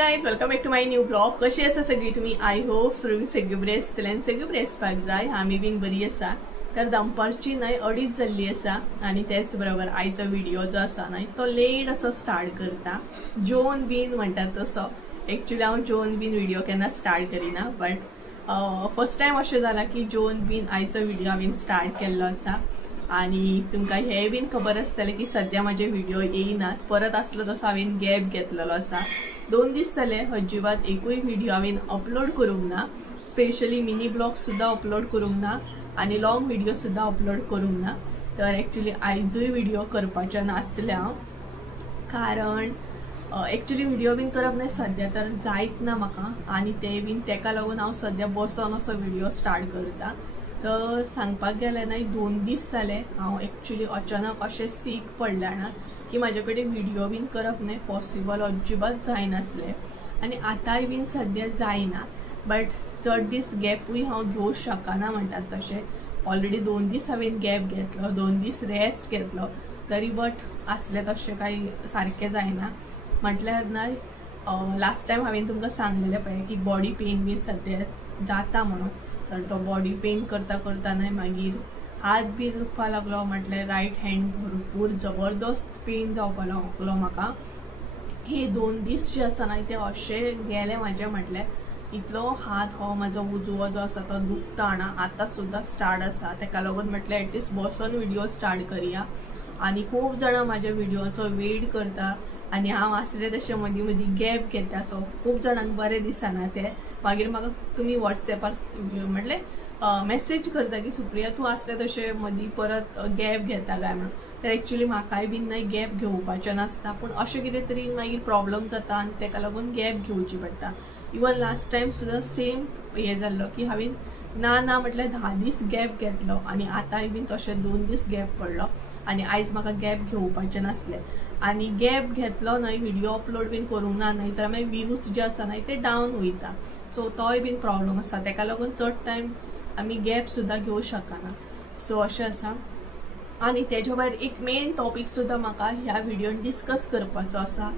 Guys welcome back to my new blog. कशी आसा सगळी तुम्ही? आय होप सगळी बरी आसतलें, सगळी बरी आसपाक जाय। आमी बीन बरी आसा। तर दनपारची न्हय 2:30 जाल्ली आसा आनी तेच बरोबर आयचो व्हिडिओ जो आसा न्हय तो लेट असो स्टार्ट करता, जेवण बीन म्हणटात तसो। एक्चुअली हांव जेवण बीन व्हिडिओ केन्ना स्टार्ट करिना, बट फर्स्ट टाइम अशें जाला की जेवण बीन आयचो व्हिडिओ हांवें स्टार्ट केल्लो आसा। आणि तुमकां हे बीन खबर आसतलें की सद्या माझे व्हिडिओ येयनात, परत आसलो तसो हांवें गॅप घेतलेलो आसा। 2 दीस जाले अजिबात एकूय व्हिडिओ हांवें अपलोड करूंक ना। स्पेशली मिनी ब्लॉग सुद्धा अपलोड करूंक ना आणि लॉंग व्हिडिओ सुद्धा अपलोड करूंक ना। तर एक्चुअली आयजूय व्हिडिओ करपाचें नासलें हांव, कारण एक्चुअली व्हिडिओ बीन करप न्हय सद्या तर जायत ना म्हाका, आनी ते बीन तेका लागून हांव सद्या बसून असो व्हिडिओ स्टार्ट करता। तर सांगपाक गेल्यार न्हय 2 दीस जाले हांव एक्चुअली अचानक अशें सीक पडलें की म्हाजे कडेन व्हिडिओ बीन करप न्हय पॉसिबल अजिबात जायनासलें, आनी आतांय बीन सद्या जायना। बट चड दीस गॅपूय हांव घेवंक शकना म्हणटात तशें। ऑलरेडी 2 दीस हांवें गॅप घेतलो, 2 दीस रेस्ट घेतलो, तरी बट आसलें तशें काही सारकें जायना। म्हटल्यार न्हय लास्ट टायम हांवें तुमकां सांगलेलें पळय की बॉडी पेन बीन सद्या जाता म्हणून। तर तो बॉडी पेन करता करता न्हय मागीर हात बी दुखपा लागलो, म्हटल्यार रायट हँड भरपूर जबरदस्त पेन जावपा लागलो म्हाका। हे 2 दीस जे आसा न्हय ते अशें गेले म्हाजे, म्हटल्यार इतलो हात हो म्हाजो उजवो जो आसा तो दुखता आना आतां सुद्धा स्टार्ट आसा। तेका लागून म्हटल्यार एटलिस्ट बसून व्हिडिओ स्टार्ट करुया। आनी खूब जाणां म्हाज्या व्हिडिओचो वेट करता आनी हांव आसलें तशें मदीं मदीं गॅप घेता, सो खूब जाणांक बरें दिसना ते। मागीर म्हाका तुमी वॉट्सॅपार म्हटल्यार मेसेज करता की सुप्रिया तूं आसलें तशें मदीं परत गॅप घेता काय म्हणून। तर एक्चुअली म्हाकाय बीन न्हय गॅप घेवपाचें नासता, पूण अशें कितें तरी मागीर प्रॉब्लम जाता आनी तेका लागून गॅप घेवची पडटा। इवन लास्ट टायम सुद्दां सेम हें जाल्लो की हांवें ना म्हटल्यार 10 दीस गॅप घेतलो आनी आतांय बीन तशें 2 दीस गॅप पडलो आनी आयज म्हाका गॅप घेवपाचें नासलें। आनी गॅप घेतलो न्हय व्हिडिओ अपलोड बीन करूंक ना न्हय जाल्यार मागीर व्ह्यूज जे आसा न्हय ते डावन वयता, सो तोय बीन प्रॉब्लम आसा। तेका लागून चड टायम आमी गॅप सुद्धा घेवंक शकना, सो अशें आसा। आनी तेज्या भायर एक मेन टॉपीक सुद्धा म्हाका ह्या व्हिडिओन डिस्कस करपाचो आसा,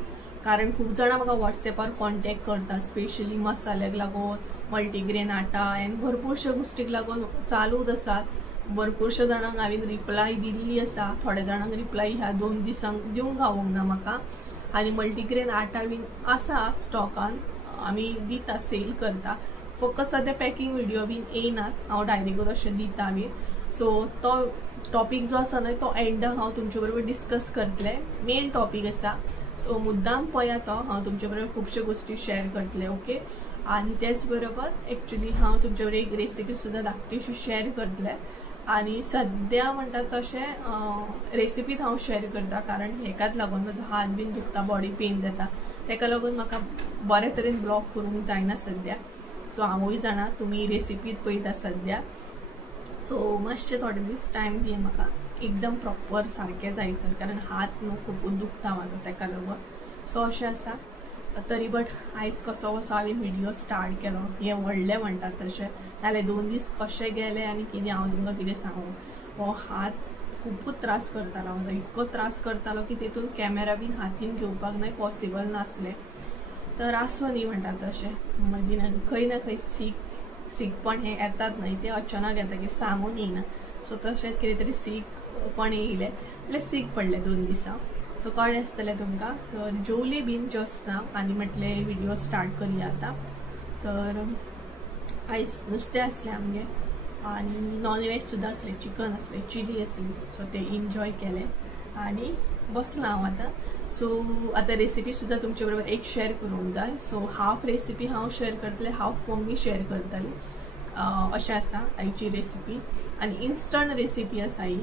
कारण खूब जाणां म्हाका वॉट्सॅपार कॉन्टॅक्ट करता, स्पेशली मसाल्याक लागून, मल्टीग्रेन आटा एंड भरपूरशा गोश्टीक लागून चालूच आसात। भरपूरशा जाणांक हांवें रिप्लाय दिल्ली आसा, थोड्या जाणांक रिप्लाय ह्या 2 दिसांक दिवंक गावोंक ना म्हाका। आनी मल्टीग्रेन आटा बीन आसा स्टॉकान, आमी दिता सेल करता, फक्त सद्या पॅकिंग व्हिडिओ बीन येयनात, हांव डायरेक्ट अशें दिता बीन। सो तो टॉपीक जो आसा न्हय तो एंडाक हांव तुमचे बरोबर डिस्कस करतलें, मेन टॉपीक आसा। सो मुद्दाम पळया तो, हांव तुमचे बरोबर खुबश्यो गोश्टी शेअर करतलें, ओके। आनी तेच बरोबर एक्चुअली हांव तुमचे बरोबर एक रेसिपी सुद्दां धाकटीशी शेअर करतलें। आनी सद्या म्हणटात तशें रेसिपीत हांव शेअर करता, कारण हेकाच लागून म्हजो हात बीन दुखता, बॉडी पेन जाता, तेका लागून म्हाका बरे तरेन ब्लॉग करूंक जायना सद्या। सो हांवूय जाणा तुमी रेसिपीत पळयता सद्या, सो मातशें थोडे दीस टायम दिया म्हाका एकदम प्रॉपर सारकें जायसर, कारण हात न्हू खूब दुखता म्हाजो तेका लागून। सो अशें आसा। तरी बट आयज कसो कसो हांवें व्हिडिओ स्टार्ट केलो, हें व्हडलें म्हणटात तशें। नाल्यार 2 दीस कशे गेले आनी कितें हांव तुमकां कितें सांगूं। हो हात खूबच त्रास करतालो म्हाजो, इतको त्रास करतालो की तेतून कॅमेरा बीन हातीन घेवपाक न्हय पॉसिबल नासलें। तर आसो न्ही म्हणटात तशें, मदीं खंय ना खंय सीकपण हें येतात न्हय, ते अचानक येता की सांगून येयना। सो तशेंच कितें तरी सीकपण येयलें जाल्यार सीक पडलें 2 दिसां। सो कळ्ळें आसतलें तुमकां। तर जेवली बीन जस्ट ना आनी म्हटलें व्हिडिओ स्टार्ट करुया आतां। तर आयज नुस्तें आसलें आमगे आनी नॉनवेज सुद्दां आसलें, चिकन आसलें, चिली आसली, सो तें एन्जॉय केलें आनी बसलां हांव आतां। सो आतां रेसिपी सुद्दां तुमचे बरोबर एक शेअर करूंक जाय। सो हाफ रेसिपी हांव शेअर करतलें, हाफ मम्मी शेअर करतली, अशें आसा आयची रेसिपी। आनी इन्स्टंट रेसिपी आसा ही,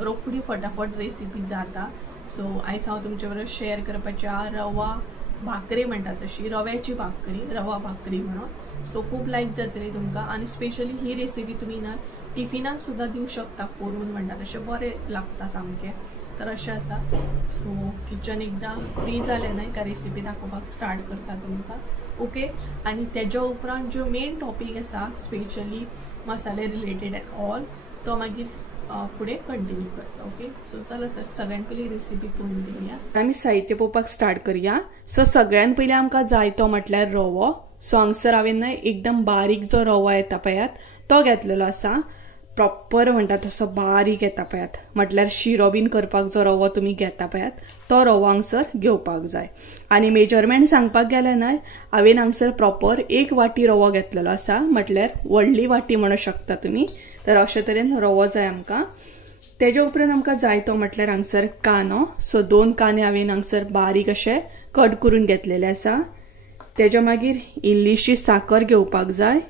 रोखडी फटाफट रेसिपी जाता। सो आयज हांव तुमचे बरोबर शेअर करपाची रवा भाकरी म्हणटा तशी, रव्याची भाकरी, रवा भाकरी म्हणून। सो खूब लायक जातली तुमकां, आनी स्पेशली ही रेसिपी तुमी ना टिफिनाक सुद्दां दिवंक शकता करून, म्हणटा तशें बरें लागता सामकें। तर अशें आसा। सो किचन एकदां फ्री जालें न्हय का रेसिपी दाखोवपाक स्टार्ट करता तुमकां, ओके। आनी तेज्या उपरांत जो मेन टॉपीक आसा स्पेशली मसाले रिलेटेड एट ऑल, तो मागीर फुडें कंटिन्यू करता. ओके, सो चला तर सगळ्यान पयली रेसिपी पळोवन घेवया. आमी साहित्य पळोवपाक स्टार्ट करया. सो सगळ्यान पयली आमकां जाय तो म्हटल्यार रवो. सो हांगसर हांवें एकदम बारीक जो रवो येता पळयात तो घेतलेलो आसा. प्रॉपर म्हणटा तसो बारीक येता पळयात, म्हटल्यार शिरो बीन करपाक जो रवो तुमी घेता पळयात तो रवो हांगसर घेवपाक जाय. आनी मेजरमेंट सांगपाक गेल्यार न्हय हांवें हांगसर प्रॉपर 1 वाटी रवो घेतलेलो आसा, म्हटल्यार व्हडली वाटी म्हणू शकता तुमी. तर अशे तरेन रवो जाय आमकां. तेज्या उपरांत आमकां जाय तो म्हटल्यार हांगसर कांदो. सो 2 कांदे हांवें हांगसर बारीक अशे कट करून घेतलेले आसा. तेज्या मागीर इल्लीशी साखर घेवपाक जाय.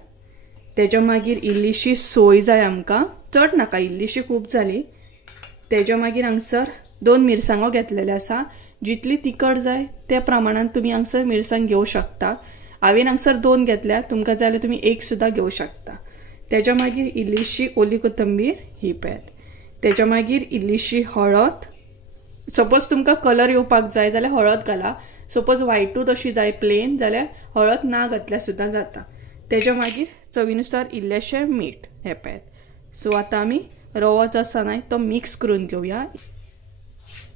तेज्या मागीर इल्लीशी सोय जाय आमकां, चड नाका, इल्लीशी खूब जाली. तेज्या मागीर हांगसर 2 मिरसांगो घेतलेले आसा. जितली तिखट जाय त्या प्रमाणान तुमी हांगसर मिरसांग घेवं शकता. हांवें हांगसर 2 घेतल्या, तुमकां जाय जाल्यार तुमी 1 सुद्दां घेवं शकता. तेज्या मागीर इल्लीशी ओली कोथंबीर ही पळयात. तेज्या मागीर इल्लीशी हळद. सपोज तुमकां कलर येवपाक जाय जाल्यार हळद घाला. सपोज व्हायटूच अशी जाय प्लेन जाल्यार हळद ना घातल्यार सुद्दां जाता. तेज्या मागीर चवीनुसार इल्लेशें मीठ हे पळयात. सो आतां आमी रवो जो आसा न्हय तो मिक्स करून घेवया.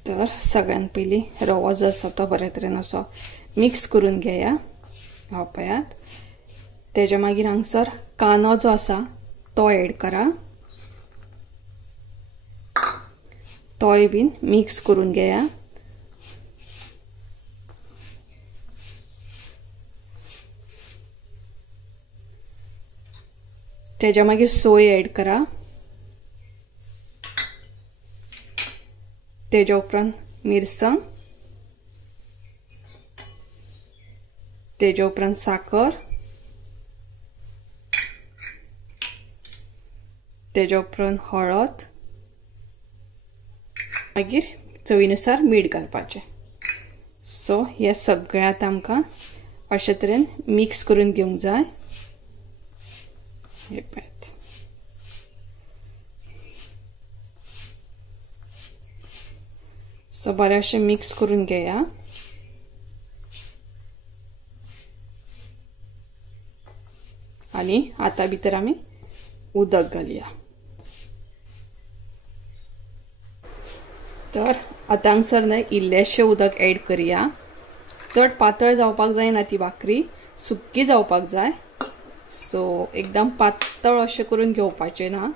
तर सगळ्यान पयली रवो जो आसा तो बरे तरेन असो मिक्स करून घेया. हो पळयात. तेज्या मागीर हांगसर कांदो जो आसा तो एड करा. तोय बीन मिक्स करून घेया. तेज्या मागीर सोय एड करा. तेज्या उपरांत मिरसांग. तेज्या उपरांत साखर. तेज्या उपरांत हळद. मागीर चवीनुसार मीठ घालपाचें. सो हे सगळें आतां आमकां अशे तरेन मिक्स करून घेवंक जाय. हे पळयात. सो बरें अशें मिक्स करून घेया. आनी आतां भितर आमी उदक घालया. तर आतां हांगसर न्हय इल्लेशें उदक एड करया. चड पातळ जावपाक जायना ती भाकरी, सुक्की जावपाक जाय. सो एकदम पातळ अशें करून घेवपाचें ना,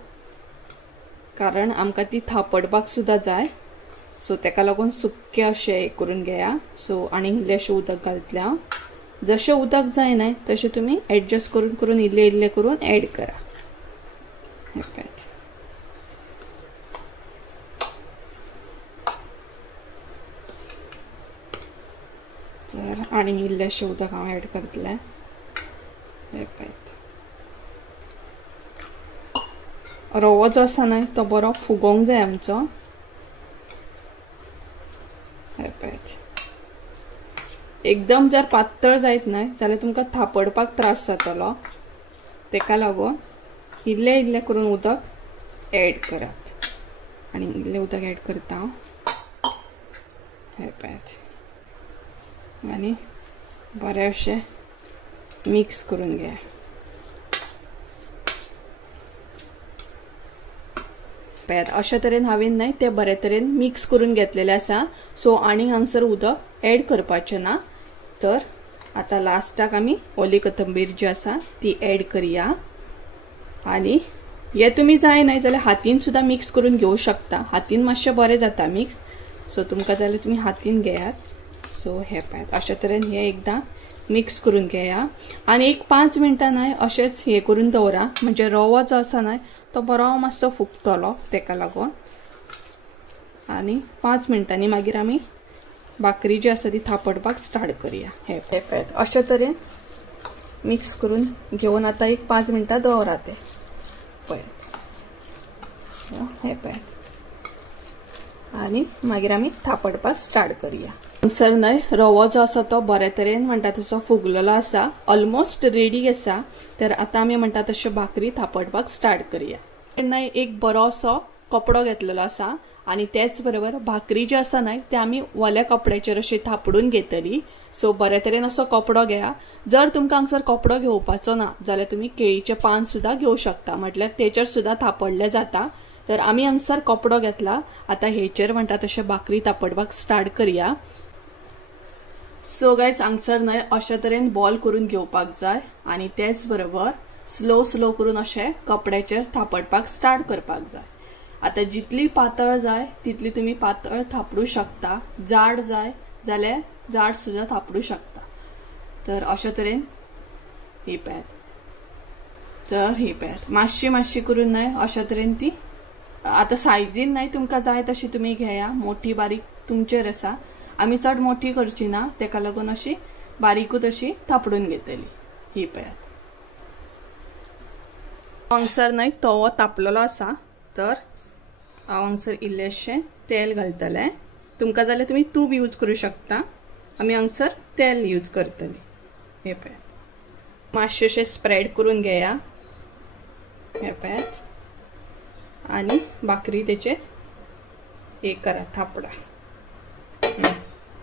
कारण आमकां ती थापडपाक सुद्दां जाय. सो तेका लागून सुक्कें अशें करून घेया. सो आनी इल्लेशें उदक घालतलें हांव. जशें उदक जाय न्हय तशें तुमी एडजस्ट करून करून इल्लें इल्लें करून एड करा. हे पळयात. तर आनी इल्लेशें उदक हांव एड करतलें. हे पळयात. रवो जो आसा न्हय तो बरो फुगोवंक जाय आमचो. हे पळयात. एकदम जर पातळ जायत न्हय जाल्यार तुमकां थापडपाक त्रास जातलो. तेका लागून इल्लें इल्लें करून उदक एड करात. आनी इल्लें उदक एड करता हांव. हे पळयात. आनी बरें अशें मिक्स करून घेया. पळयात अशे तरेन हांवें न्हय ते बरे तरेन मिक्स करून घेतलेले आसा. सो आनी हांगसर उदक एड करपाचें ना. तर आतां लास्टाक आमी ओली कोथंबीर जी आसा ती एड करया. आनी हे तुमी जाय न्हय जाल्यार हातीन सुद्दां मिक्स करून घेवं शकता. हातीन मातशें बरें जाता मिक्स. सो तुमकां जाल्यार तुमी हातीन घेयात. सो हे पळयात अशे तरेन हे एकदां मिक्स करून घेया. आनी एक 5 मिनटां न्हय अशेंच हे करून दवरा, म्हणजे रवो जो आसा न्हय तो बरो मातसो फुगतलो तेका लागून. आनी 5 मिनटांनी मागीर आमी भाकरी जी आसा ती थापडपाक स्टार्ट करया. हे पळयात अशे तरेन मिक्स करून घेवन आतां एक 5 मिनटां दवरा ते पळयात. सो हे पळयात. आनी मागीर आमी थापडपाक स्टार्ट करया. हांगसर न्हय रवो जो आसा तो बरे तरेन म्हणटा तसो फुगलेलो आसा, ऑलमोस्ट रेडी आसा. तर आतां आमी म्हणटा तश्यो भाकरी थापडपाक स्टार्ट करया. न्हय एक बरो असो कपडो घेतलेलो आसा आनी त्याच बरोबर भाकरी जी आसा न्हय ती आमी ओल्या कपड्याचेर अशी थापडून घेतली. सो बरे तरेन असो कपडो घेया. जर तुमकां हांगसर कपडो घेवपाचो ना जाल्यार तुमी केळीचें पान सुद्दां घेवं शकता, म्हटल्यार तेचेर सुद्दां थापडले जाता. तर आम्ही हांगसर कपडो घेतला. आता हेचेर म्हणटा तशें भाकरी तापडपाक स्टार्ट करया. सो गायज हांगसर न्हय अशे तरेन बॉल करून घेवपाक जाय आनी तेच बरोबर स्लो स्लो करून अशें कपड्याचेर थापडपाक स्टार्ट करपाक जाय. आता जितली पातळ जाय तितली तुम्ही पातळ थापडू शकता. जाड जाय जाल्यार जाड सुद्धा थापडू शकता. तर अशा तरेन ही पळयात. तर ही पळयात मातशी मातशी करून न्हय अशा तरेन ती आता सायजीन न्हय तुमकां जाय तशी तुम्ही घेया. मोठी बारीक तुमचेर आसा. आमी चड मोठी करची ना तेका लागून अशी बारीकूच अशी थापडून घेतली. ही पळयात. हांगसर न्हय तवो तापलेलो आसा. तर हांव हांगसर इल्लेशें तेल घालतलें. तुमकां जाल्यार तुमी तूप यूज करूं शकता. आमी हांगसर तेल यूज करतली. हे पळयात मातशें अशें स्प्रेड करून घेया. हे पळयात आनी भाकरी तेचेर हे करा थापडा.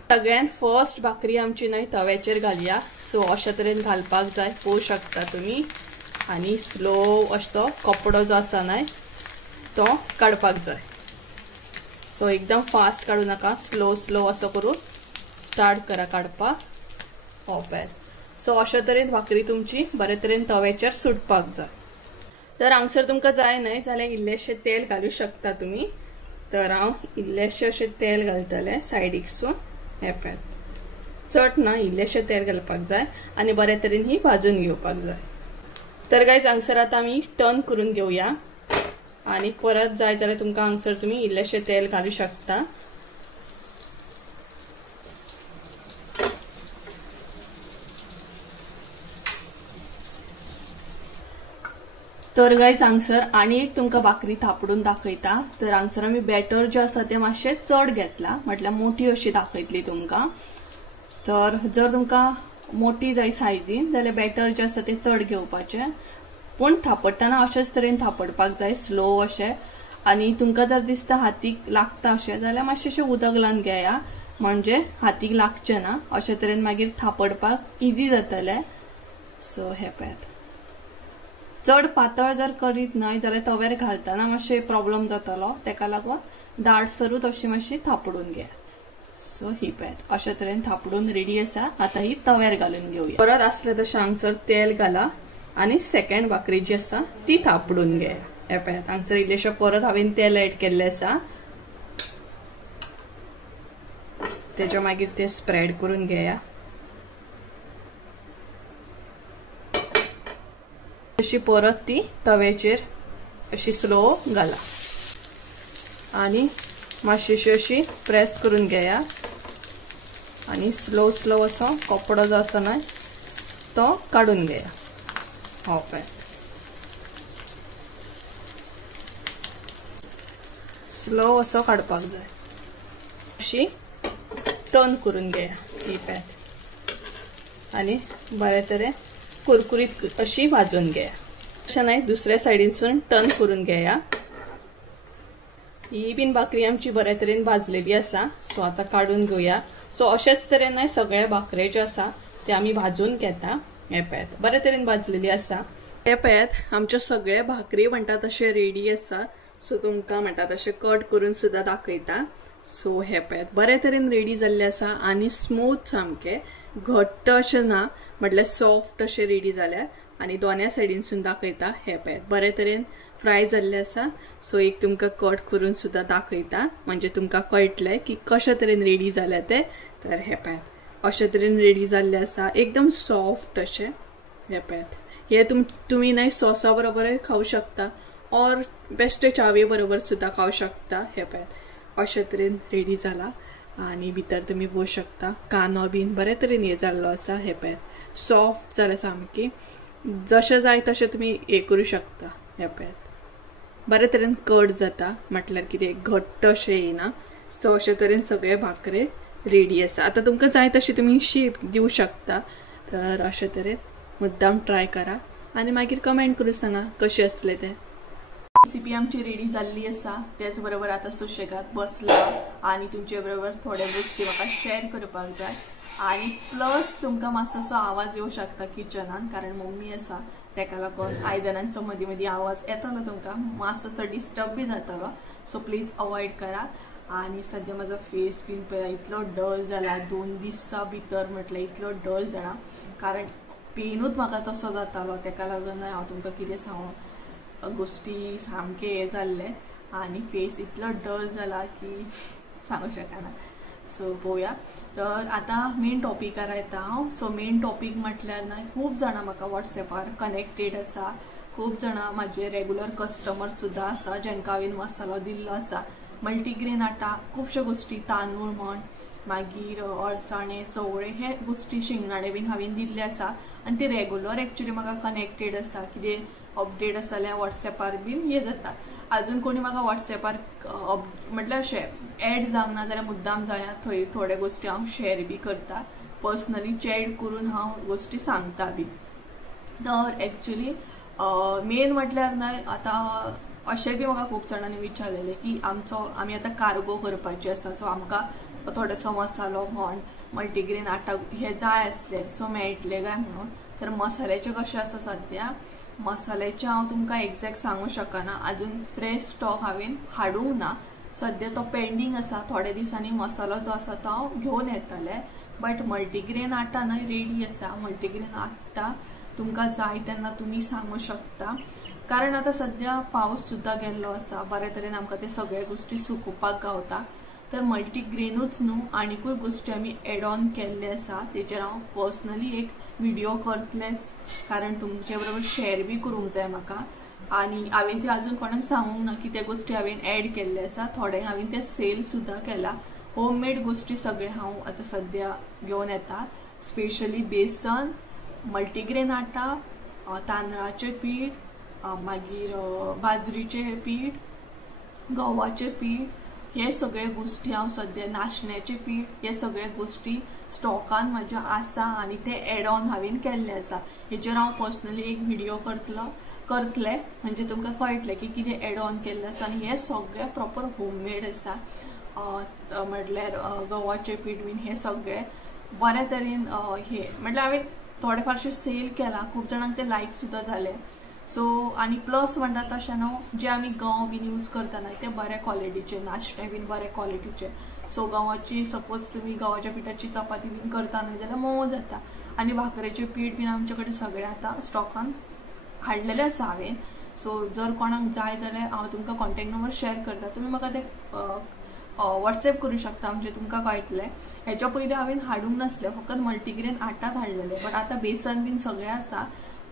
सगळ्यान फर्स्ट भाकरी आमची न्हय तव्याचेर घालया. सो अशा तरेन घालपाक जाय. पळोवंक शकता तुमी. आनी स्लो असो कपडो जो आसा न्हय तो काडपाक जाय. सो एकदम फास्ट काडू नाका. स्लो स्लो असो करून स्टार्ट करा काडपाक. हो पळयात. सो अशा तरेन भाकरी तुमची बरे तरेन तव्याचेर सुटपाक जाय. तर हांगसर तुमकां जाय न्हय जाल्यार इल्लेशें तेल घालूं शकता तुमी. तर हांव इल्लेशें अशें तेल घालतलें सायडीकसून. हे पळयात चड ना इल्लेशें तेल घालपाक जाय आनी बरे तरेन ही भाजून घेवपाक जाय. तर गायज हांगसर आतां आमी टर्न करून घेवया. आनी परत जाय जाल्यार तुमकां हांगसर तुमी इल्लेशें तेल घालूं शकता. तर गायज हांगसर आनी एक तुमकां भाकरी थापडून दाखयता. तर हांगसर आमी बॅटर जे आसा ते मातशें चड घेतला म्हटल्यार मोठी अशी दाखयतली तुमकां. तर जर तुमकां मोठी जाय सायजीन जाल्यार बॅटर जे आसा ते चड घेवपाचें. पण थापडटना अशेच तरेन थापडपाक जाय स्लो अशें. आनी तुमकां जर दिसता हातीक लागता अशें जाल्यार मातशें उदक लावन घेया म्हणजे हातीक लागचें ना. अशे तरेन मागीर थापडपाक इजी जातलें. सो हे पळयात चड पातळ जर करीत न्हय जाल्यार तव्यार घालतना मातशें प्रॉब्लेम जातलो. तेका लागून दाटसरूच अशी मातशी थापडून घ्या. सो ही पळयात अशा तरेन थापडून रेडी आसा. आता ही तव्यार घालून घेवया. परत आसले तशें हांगसर तेल घाला आनी सेकंड भाकरी जी आसा ती थापडून घेया. हे पळयात हांगसर इल्लेशें परत हांवें तेल एड केल्लें आसा. तेच्या मागीर ते स्प्रेड करून घेया. अशी परत ती तव्याचेर अशी स्लो घाला आनी मातशी अशी प्रेस करून घेया. आनी स्लो स्लो असो कपडो जो आसा न्हय तो काडून घेया. हो पळयात स्लो असो काडपाक जाय. अशी टर्न करून घेया. ही पळयात आनी बरे तरेन कुरकुरीत अशी भाजून घेया. अशें न्हय दुसऱ्या सायडीनसून टर्न करून घेया. ही बीन भाकरी आमची बरे तरेन भाजलेली आसा. सो आता काडून घेवया. सो अशेच तरेन न्हय सगळे भाकरे जे आसा ते आमी भाजून घेता. हे पळयात बरे तरेन भाजलेली आसा. हे पळयात आमचे सगळे भाकरी म्हणटा तशें रेडी आसा. सो तुमकां म्हणटा तशें कट करून सुद्धा दाखयता. सो हे पळयात बरे तरेन रेडी जाल्ले आसा आनी स्मूथ सामके घट्ट अशें ना म्हटल्यार सॉफ्ट अशें रेडी जाल्यार. आनी दोन्या सायडीनसून दाखयता. हे पळयात बरे तरेन फ्राय जाल्ले आसा. सो एक तुमकां कट करून सुद्धा दाखयता म्हणजे तुमकां कळटलें की कशे तरेन रेडी जाल्या ते. तर हे पळयात अशे तरेन रेडी जाल्ले आसा एकदम सॉफ्ट अशें. हे पळयात हे तुमी न्हय सॉसा बरोबर खावं शकता और बेश्टे चावे बरोबर सुद्धा खावं शकता. हे पळयात अशे तरेन रेडी जाला. आनी भितर तुमी पळोवंक शकता कानो बीन बरे तरेन हे जाल्लो आसा. हे पळयात सॉफ्ट जाल्या सामकी. जशें जाय तशें तुमी हे करूं शकता. हे पळयात बरे तरेन कट जाता म्हटल्यार कितें घट्ट अशें येना. सो अशे तरेन सगळे भाकरे रेडी आसा. आतां तुमकां जाय तशी तुमी शेप दिवं शकता. तर अशे तरेन मुद्दाम ट्राय करा आनी मागीर कमेंट करून सांगा कशें आसलें तें. रेसिपी आमची रेडी जाल्ली आसा. त्याच बरोबर आता सुशेगात बसला आनी तुमचे बरोबर थोडे गोष्टी म्हाका शेअर करपाक जाय. आनी प्लस तुमकां मातसोसो आवाज येवं शकता किचनान कारण मम्मी आसा तेका लागून आयदनांचो मदीं मदीं आवाज येतलो तुमकां, मातसो डिस्टर्ब बी जातलो, सो प्लीज अवॉइड करा. आणि सध्या माझा फेस बीन पळय इतलो डल जाला, 2 दिसा भितर म्हटल्यार इतलो डल जाला, कारण पेनूच म्हाका तसो जातालो. तेका लागून हांव तुमकां कितें सांगू, गोश्टी सामके हे जाल्ले आनी फेस इतलो डल जाला की सांगू शकना. सो पळोवया. तर आतां मेन टॉपिकार येता हांव. सो मेन टॉपीक म्हटल्यार न्हय, खूब जाणां म्हाका वॉट्सॅपार कनेक्टेड आसा, खूब जाणां म्हाजे रेगुलर कस्टमर सुद्दां आसा जेंकां हांवें मसालो दिल्लो आसा. मल्टीग्रेन आटा, खुबश्यो गोश्टी, तांदूळ म्हण, मागीर अळसाणे, चवळे, हे गोश्टी, शेंगदाणे बीन हांवें दिल्ले आसा आनी ते रेगुलर एक्चुली म्हाका कनेक्टेड आसा. कितें अपडेट आसा जाल्यार वॉट्सॅपार बीन हे जाता. अजून कोणी म्हाका वॉट्सॅपार म्हटल्यार अशें एड जावंक ना जाल्यार मुद्दाम जाया थंय थोड्या गोश्टी हांव शेअर बी करता, पर्सनली चॅट करून हांव गोश्टी सांगता बी. तर एक्चुली मेन म्हटल्यार न्हय, आतां अशें बी म्हाका खूब जाणांनी विचारलेलें की आमी आतां कार्गो करपाची आसा, सो आमकां थोडोसो मसालो म्हण, मल्टीग्रेन आटा हे जाय आसले, सो मेळटले काय म्हणून. तर मसाल्याचें कशें आसा सद्या, मसाल्याचें हांव तुमकां एक्झॅक्ट सांगूं शकना, अजून फ्रेश स्टॉक हांवें हाडूंक ना, सद्या तो पेंडींग आसा. थोड्या दिसांनी मसालो जो आसा तो हांव घेवन येतलें. बट मल्टीग्रेन आटा न्हय रेडी आसा. मल्टीग्रेन आटा तुमकां जाय तेन्ना तुमी सांगूं शकता, कारण आतां सद्या पावस सुद्दां गेल्लो आसा, बऱ्या तरेन आमकां ते सगळे गोश्टी सुकोवपाक गावता. तर मल्टीग्रेनूच न्हू आनीकूय गोश्टी आमी एड ऑन केल्ले आसा, तेचेर हांव पर्सनली एक व्हिडिओ करतलेंच, कारण तुमचे बरोबर शेअर बी करूंक जाय म्हाका. आनी हांवें ते अजून कोणाक सांगूंक ना की ते गोश्टी हांवें एड केल्ले आसा. थोडे हांवें ते सेल सुद्दां केला. होममेड गोश्टी सगळे हांव आतां सद्या घेवन येता, स्पेशली बेसन, मल्टीग्रेन आटा, तांदळाचें पीठ, मागीर बाजरीचें पीठ, गव्हाचें पीठ, हे सगळे गोश्टी हांव सद्या, नाचण्याचें पीठ, हे सगळे गोश्टी स्टॉकान म्हाज्या आसा आनी ते एड ऑन हांवें केल्ले आसा. हेचेर हांव पर्सनली एक व्हिडिओ करतले, म्हणजे तुमकां कळटलें की कितें एड ऑन केल्लें आसा. आनी हे सगळे प्रॉपर होममेड आसा. म्हटल्यार गव्हाचें पीठ बीन हे सगळे बऱ्या तरेन हे म्हटल्यार हांवें थोडे फारशे सेल केला, खूब जाणांक ते लायक सुद्दां जाले. सो आनी प्लस म्हणटा तशें न्हू, जे आमी गंव बीन यूज करता न्हय ते बऱ्या क्वॉलिटीचे, नाचणे बीन बऱ्या क्वॉलिटीचे. सो गव्हाची सपोज तुमी गव्हाच्या पिठाची चपाती बीन करता न्हय जाल्यार मोव जाता. आनी भाकरेचें पीठ बीन आमचे कडेन सगळें आतां स्टॉकान हाडलेलें आसा हांवें. सो जर कोणाक जाय जाल्यार हांव तुमकां कॉन्टॅक्ट नंबर शेअर करता, तुमी म्हाका ते व्हॉट्सॅप करूं शकता, म्हणजे तुमकां कळटलें. हेच्या पयलीं हांवें हाडूंक नासलें, फकत मल्टीग्रेन आटाच हाडलेले. बट आतां बेसन बीन सगळें आसा,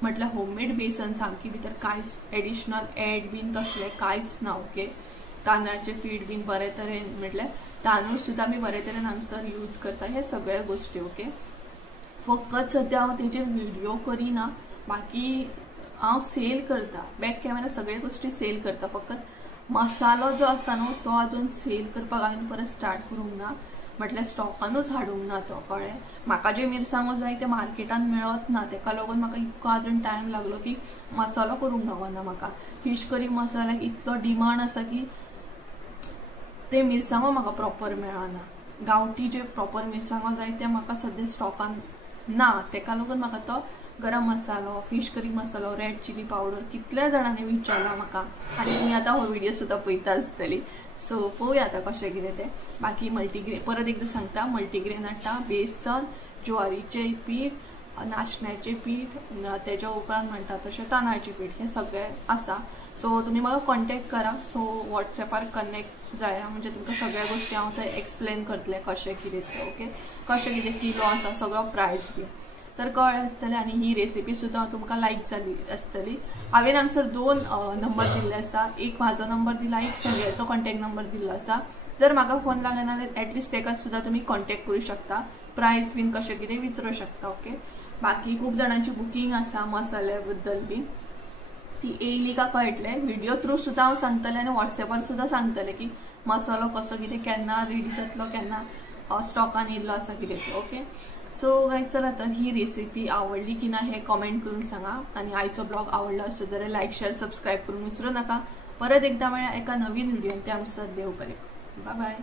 म्हटल्यार होममेड बेसन, सामकी भितर कांयच एडिशनल एड बीन तसलें कांयच ना. ओके, तांदळाचें पीठ बीन बरे तरेन, म्हटल्यार तांदूळ सुद्दां आमी बरे तरेन हांगसर यूज करता, हे सगळे गोश्टी. ओके, फकत सद्या हांव तेजेर व्हिडिओ करिना, बाकी हांव सेल करता, बॅक कॅमेरा सगळे गोश्टी सेल करता. फकत मसालो जो आसा न्हू तो अजून सेल करपाक हांवें परत स्टार्ट करूंक ना, म्हटल्यार स्टॉकानूच हाडूंक ना तो, कळ्ळें. म्हाका जे मिरसांगो जाय ते मार्केटान मेळत ना, तेका लागून म्हाका इतको अजून टायम लागलो की मसालो करूंक गावना म्हाका. फिश करी मसाल्याक इतलो डिमांड आसा की ते मिरसांगो म्हाका प्रॉपर मेळना. गांवठी जे प्रॉपर मिरसांगो जाय ते म्हाका सद्या स्टॉकान ना, तेका लागून म्हाका तो गरम मसालो, फिश करी मसालो, रेड चिली पावडर कितल्या जाणांनी विचारला म्हाका, आनी तुमी आतां हो व्हिडिओ सुद्दां पळयता आसतली. सो पळोवया आतां कशें कितें तें. बाकी मल्टीग्रेन परत एकदां सांगता, मल्टीग्रेन आटा, बेसन, ज्वारीचें पीठ, नाचण्याचें पीठ, तेच्या उपरांत म्हणटा तशें तांदळाचें पीठ, हे सगळें आसा. सो तुमी म्हाका कॉन्टॅक्ट करा. सो वॉट्सॅपार कनेक्ट जाया, म्हणजे तुमकां सगळ्या गोश्टी हांव थंय एक्सप्लेन करतलें कशें कितें तें. ओके, कशें कितें किलो आसा सगळो प्रायस बी तर कळ्ळें आसतलें. आनी ही रेसिपी सुद्दां तुमकां लायक जाली आसतली. हांवें हांगसर 2 नंबर दिल्ले आसा, एक म्हाजो नंबर दिला, एक संजयचो कॉन्टॅक्ट नंबर दिल्लो आसा. जर म्हाका फोन लागना जाल्यार एटलिस्ट तेका सुद्दां तुमी कॉन्टॅक्ट करूं शकता, प्रायस बीन कशें कितें विचारूं शकता. ओके, बाकी खूब जाणांची बुकींग आसा मसाल्या बद्दल बीन, ती येयली काय कळटलें. व्हिडिओ थ्रू सुद्दां हांव सांगतलें आनी वॉट्सॅपार सुद्दां सांगतलें की मसालो कसो कितें केन्ना रेडी जातलो, केन्ना स्टॉकान येयल्लो आसा कितें तें. ओके, सो गायज चला, तर ही रेसिपी आवडली की ना हे कॉमेंट करून सांगा. आनी आयचो ब्लॉग आवडलो असेल जाल्यार लायक शेअर सबस्क्राईब करूंक विसरूं नाका. परत एकदा मेळया एका नवीन व्हिडिओन. ते आमचं देव बरें. Bye bye.